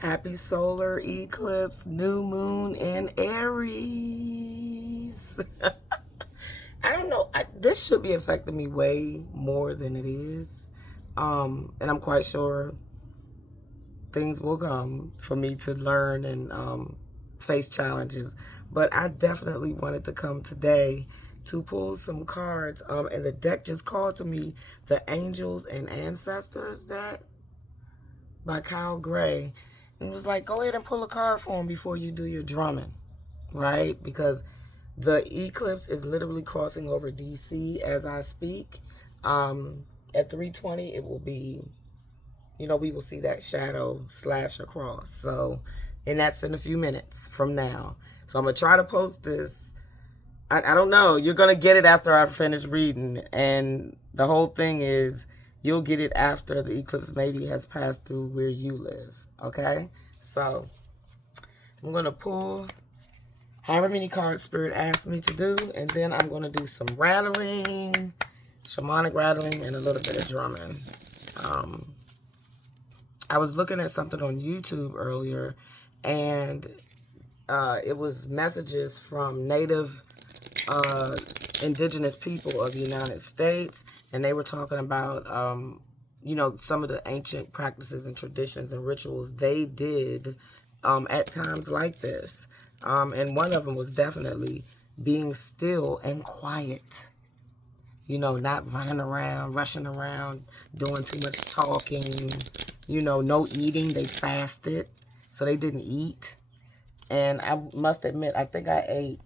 Happy solar eclipse, new moon in Aries. I don't know. This should be affecting me way more than it is. And I'm quite sure things will come for me to learn and face challenges. But I definitely wanted to come today to pull some cards. And the deck just called to me the Angels and Ancestors deck by Kyle Gray. And it was like, go ahead and pull a card for him before you do your drumming, right? Because the eclipse is literally crossing over DC as I speak. At 3:20, it will be, we will see that shadow slash across. So, and that's in a few minutes from now. So I'm going to try to post this. I don't know. You're going to get it after I finish reading. And the whole thing is, you'll get it after the eclipse maybe has passed through where you live. Okay? So, I'm going to pull however many cards Spirit asked me to do. And then I'm going to do some rattling, shamanic rattling, and a little bit of drumming. I was looking at something on YouTube earlier, and it was messages from native indigenous people of the United States, and they were talking about, some of the ancient practices and traditions and rituals they did at times like this. And one of them was definitely being still and quiet. Not running around, rushing around, doing too much talking. No eating. They fasted, so they didn't eat. And I must admit, I think I ate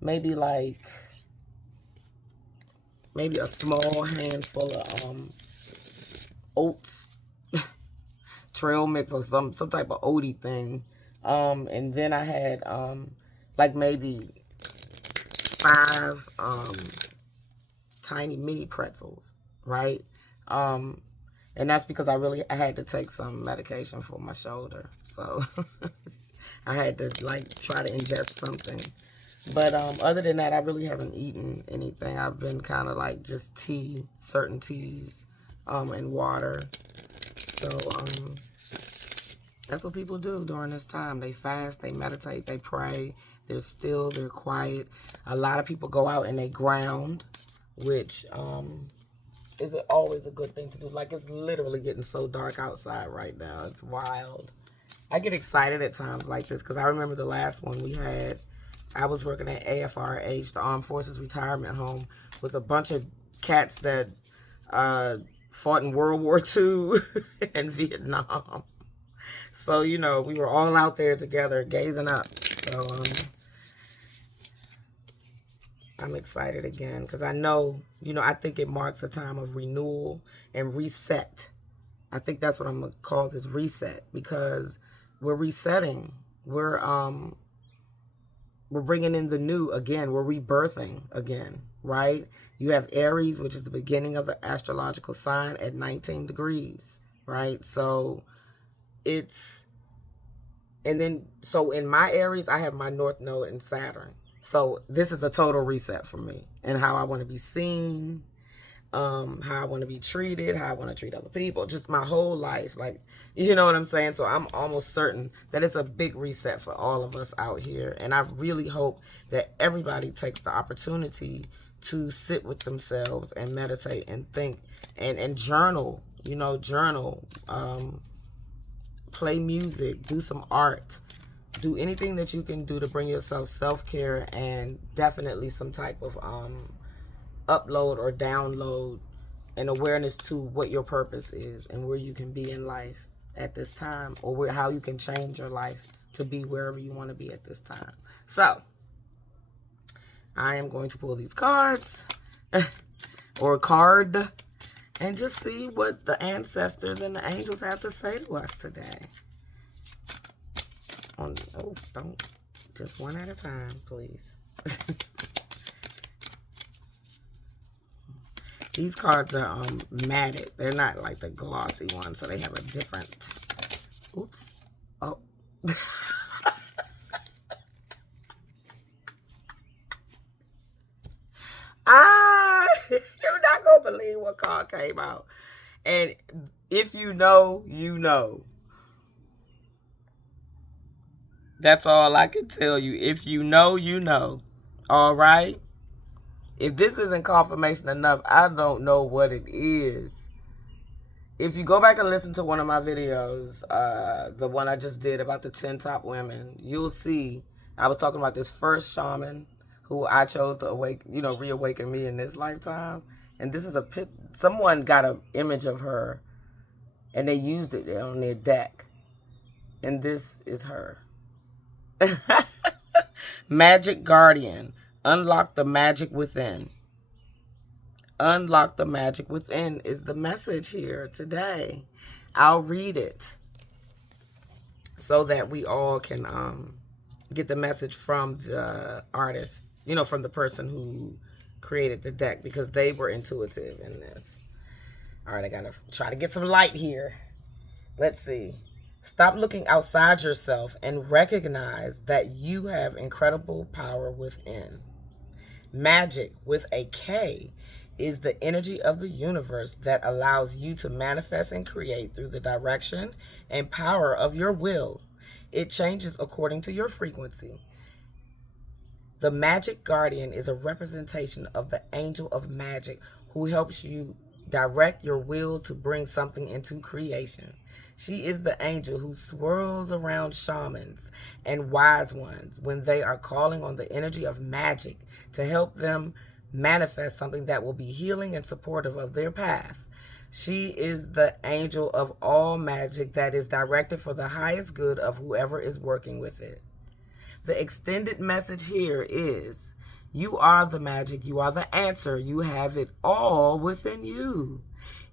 maybe a small handful of oats, trail mix or some type of oaty thing. And then I had maybe 5 tiny mini pretzels, right? And that's because I had to take some medication for my shoulder. So I had to try to ingest something. But other than that, I really haven't eaten anything. I've been kind of just tea, certain teas, and water. So that's what people do during this time. They fast, they meditate, they pray. They're still, they're quiet. A lot of people go out and they ground, which is always a good thing to do. It's literally getting so dark outside right now. It's wild. I get excited at times like this because I remember the last one we had. I was working at AFRH, the Armed Forces Retirement Home, with a bunch of cats that fought in World War II and Vietnam. So, we were all out there together gazing up. So, I'm excited again because I know, I think it marks a time of renewal and reset. I think that's what I'm going to call this, reset, because we're resetting. We're bringing in the new again. We're rebirthing again, right? You have Aries, which is the beginning of the astrological sign at 19 degrees, right? So so in my Aries, I have my North Node in Saturn. So this is a total reset for me and how I want to be seen, how I want to be treated, how I want to treat other people, just my whole life. You know what I'm saying? So I'm almost certain that it's a big reset for all of us out here. And I really hope that everybody takes the opportunity to sit with themselves and meditate and think and journal, journal, play music, do some art, do anything that you can do to bring yourself self-care and definitely some type of upload or download an awareness to what your purpose is and where you can be in life at this time, or how you can change your life to be wherever you want to be at this time. So I am going to pull these cards or card and just see what the ancestors and the angels have to say to us today. Don't. Just one at a time, please. These cards are matted. They're not like the glossy ones, so they have a different... Oops. Oh. You're not going to believe what card came out. And if you know, you know. That's all I can tell you. If you know, you know. All right? If this isn't confirmation enough, I don't know what it is. If you go back and listen to one of my videos, the one I just did about the 10 top women, you'll see I was talking about this first shaman who I chose to reawaken me in this lifetime. And this is someone got an image of her and they used it on their deck. And this is her. Magic Guardian. Unlock the magic within. Unlock the magic within is the message here today. I'll read it so that we all can get the message from the artist, from the person who created the deck, because they were intuitive in this. All right, I gotta try to get some light here. Let's see. Stop looking outside yourself and recognize that you have incredible power within. Magic with a K is the energy of the universe that allows you to manifest and create through the direction and power of your will. It changes according to your frequency. The Magic Guardian is a representation of the angel of magic who helps you direct your will to bring something into creation. She is the angel who swirls around shamans and wise ones when they are calling on the energy of magic to help them manifest something that will be healing and supportive of their path. She is the angel of all magic that is directed for the highest good of whoever is working with it. The extended message here is, you are the magic, you are the answer, you have it all within you.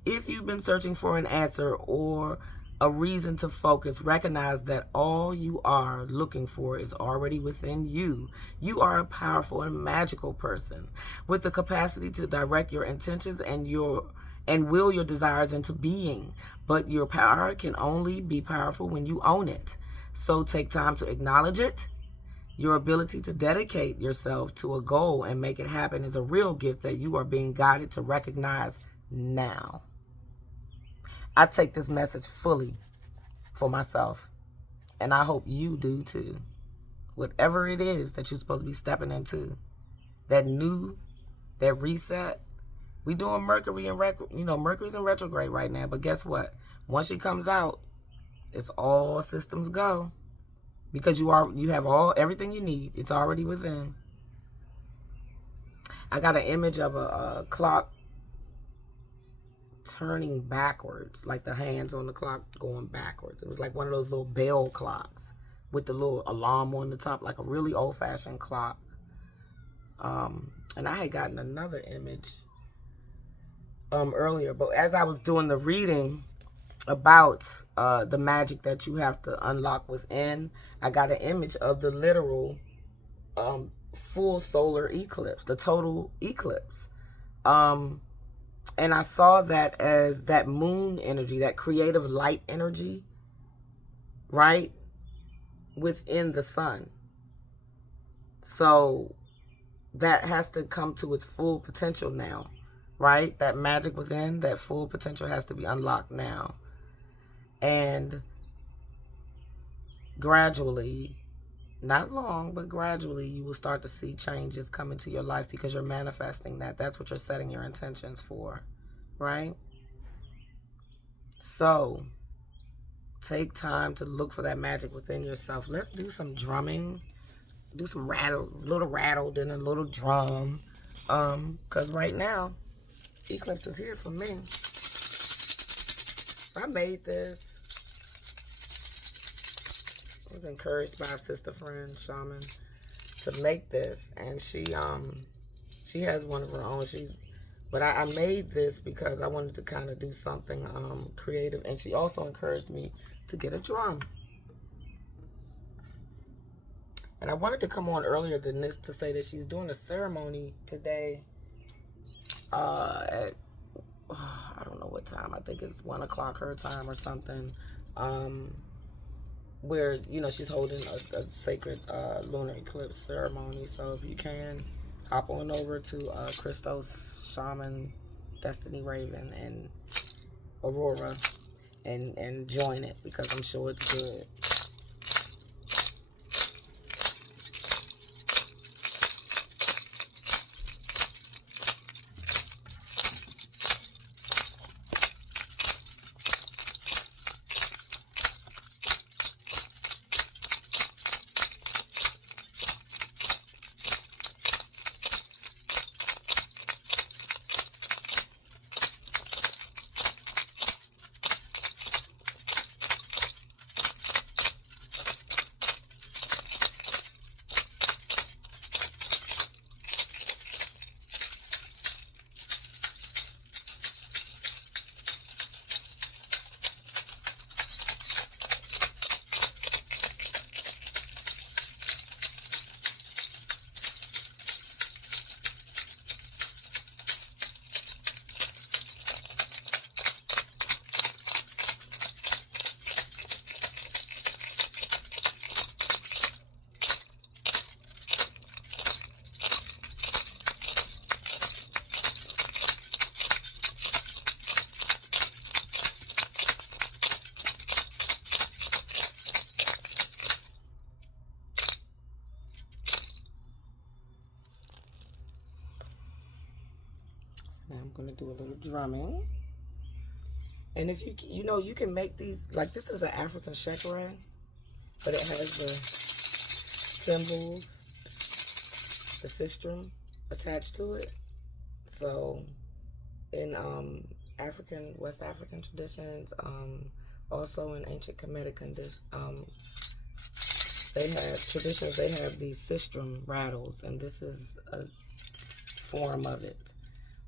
If you've been searching for an answer or a reason to focus, recognize that all you are looking for is already within you. You are a powerful and magical person with the capacity to direct your intentions and will your desires into being. But your power can only be powerful when you own it. So take time to acknowledge it. Your ability to dedicate yourself to a goal and make it happen is a real gift that you are being guided to recognize now. I take this message fully for myself, and I hope you do too. Whatever it is that you're supposed to be stepping into, that reset. We doing Mercury's in retrograde right now, but guess what? Once she comes out, it's all systems go, because you have everything you need. It's already within. I got an image of a clock turning backwards, like the hands on the clock going backwards. It was like one of those little bell clocks with the little alarm on the top, like a really old-fashioned clock. And I had gotten another image earlier, but as I was doing the reading about the magic that you have to unlock within, I got an image of the literal full solar eclipse, the total eclipse. And I saw that as that moon energy, that creative light energy, right, within the sun. So that has to come to its full potential now, right? That magic within, that full potential has to be unlocked now. And gradually, not long, but gradually, you will start to see changes come into your life because you're manifesting that. That's what you're setting your intentions for, right? So, take time to look for that magic within yourself. Let's do some drumming. Do some little rattle, then a little drum. Because right now, Eclipse is here for me. I made this. I was encouraged by a sister friend, shaman, to make this, and she has one of her own. But I made this because I wanted to kind of do something creative, and she also encouraged me to get a drum. And I wanted to come on earlier than this to say that she's doing a ceremony today at I don't know what time. I think it's 1 o'clock her time or something. Where, she's holding a sacred lunar eclipse ceremony. So if you can, hop on over to Christos Shaman, Destiny Raven, and Aurora and join it, because I'm sure it's good. gonna do a little drumming. And if you know, you can make these, like this is an African shekere, but it has the symbols, the sistrum attached to it. So in West African traditions, also in ancient Kemetic traditions, they have these sistrum rattles, and this is a form of it.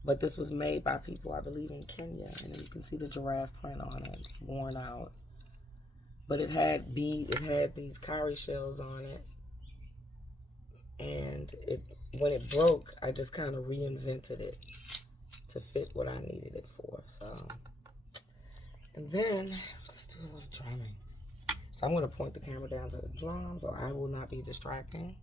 But this was made by people, I believe, in Kenya, and you can see the giraffe print on it. It's worn out, but it had these cowrie shells on it, and when it broke, I just kind of reinvented it to fit what I needed it for. So, and then let's do a little drumming. So I'm going to point the camera down to the drums, or I will not be distracting.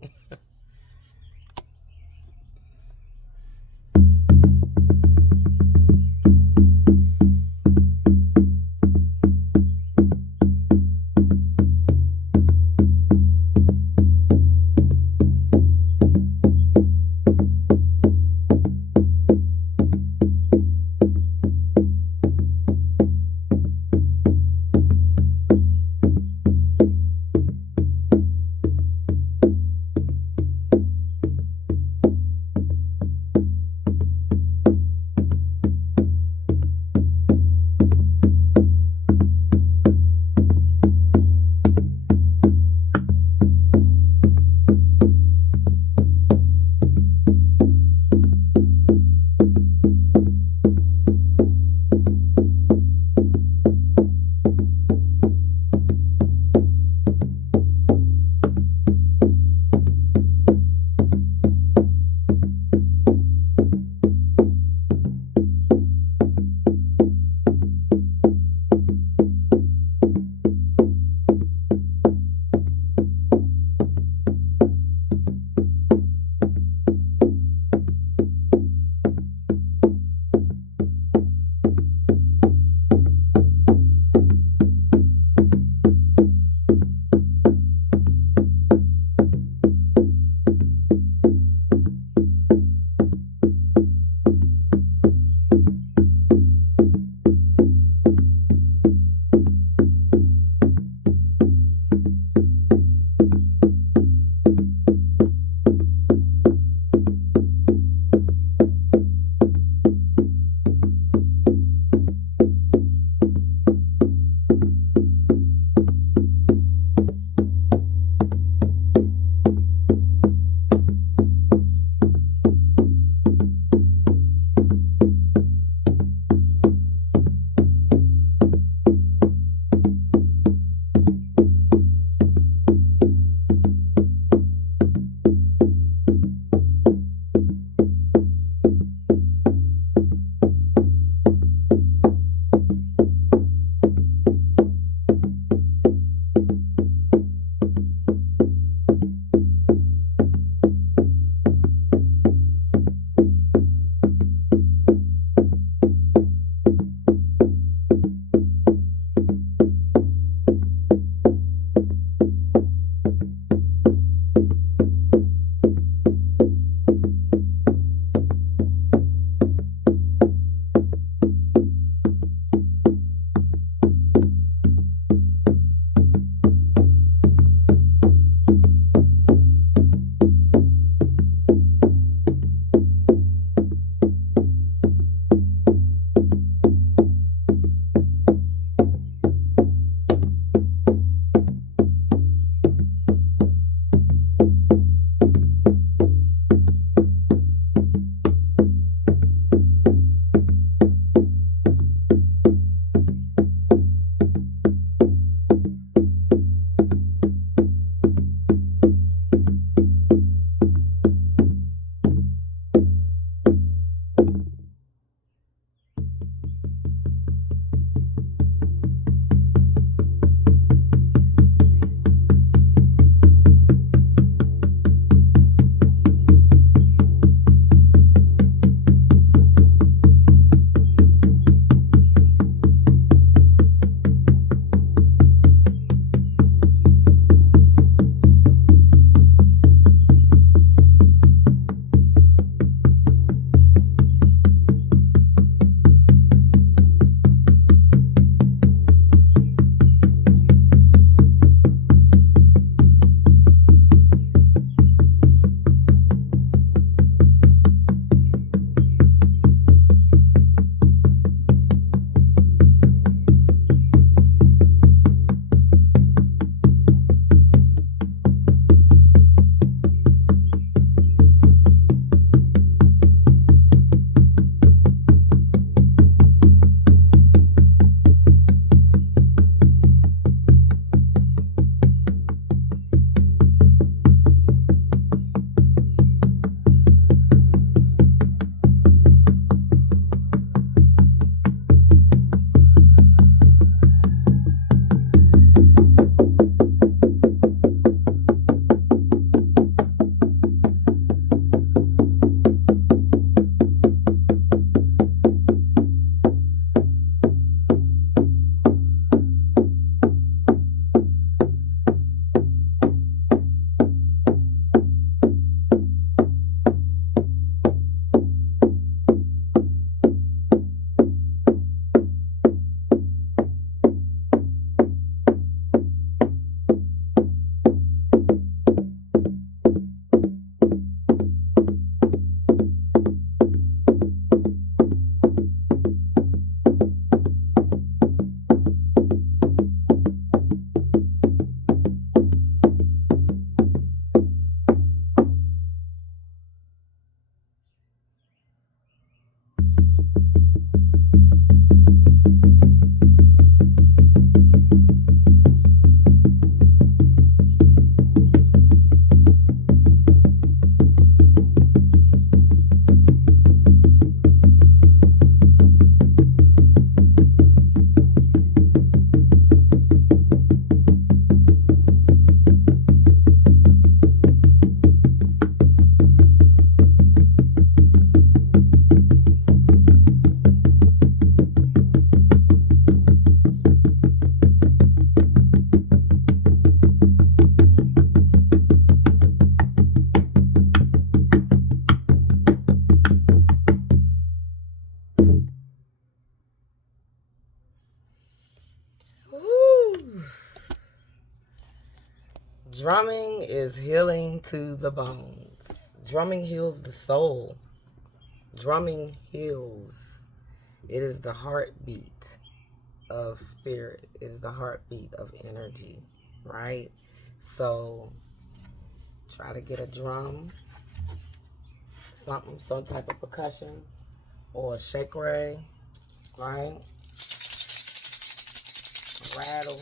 Drumming is healing to the bones. Drumming heals the soul. Drumming heals. It is the heartbeat of spirit. It is the heartbeat of energy, right? So try to get a drum, something, some type of percussion, or a shake ray, right? Rattle.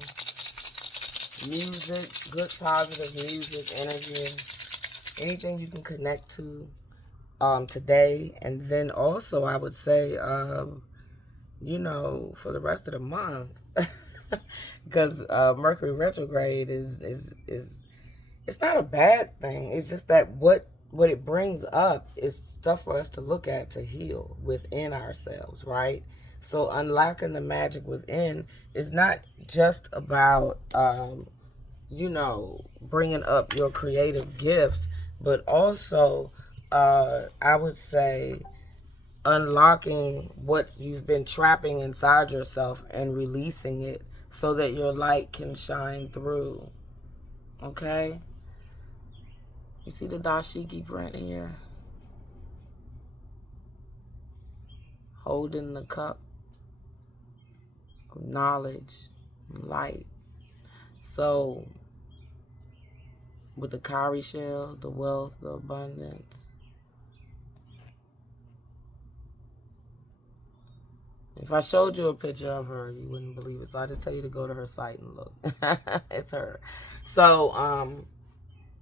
Music, good positive music, energy, anything you can connect to today. And then also I would say, you know, for the rest of the month, because Mercury retrograde is it's not a bad thing. It's just that what it brings up is stuff for us to look at to heal within ourselves, right? So unlocking the magic within is not just about you know, bringing up your creative gifts, but also I would say unlocking what you've been trapping inside yourself and releasing it so that your light can shine through. Okay? You see the dashiki print here? Holding the cup of knowledge and light. So, with the cowrie shells, the wealth, the abundance. If I showed you a picture of her, you wouldn't believe it. So I just tell you to go to her site and look. It's her. So,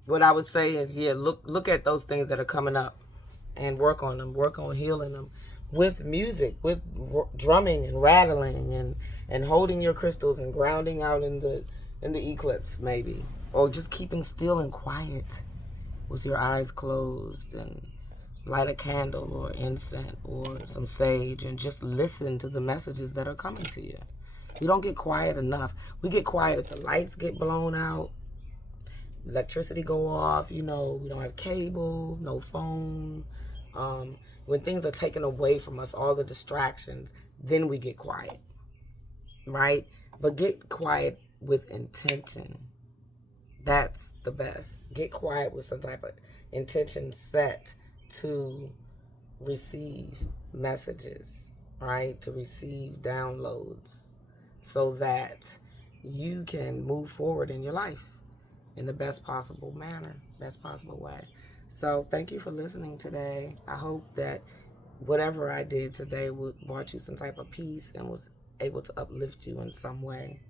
what I would say is, yeah, look at those things that are coming up and work on them. Work on healing them with music, with drumming and rattling and holding your crystals and grounding out in the eclipse maybe, or just keeping still and quiet with your eyes closed and light a candle or incense or some sage and just listen to the messages that are coming to you. You don't get quiet enough. We get quiet if the lights get blown out, electricity go off, you know, we don't have cable, no phone. When things are taken away from us, all the distractions, then we get quiet, right? But get quiet with intention. That's the best. Get quiet with some type of intention set to receive messages, right? To receive downloads so that you can move forward in your life in the best possible manner, best possible way. So thank you for listening today. I hope that whatever I did today brought you some type of peace and was able to uplift you in some way.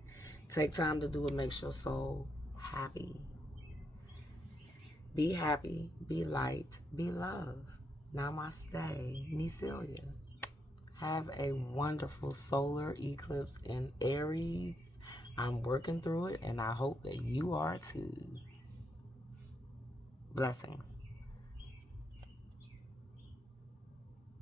Take time to do what makes your soul happy. Be happy, be light, be love. Namaste, Nisilia. Have a wonderful solar eclipse in Aries. I'm working through it, and I hope that you are too. Blessings.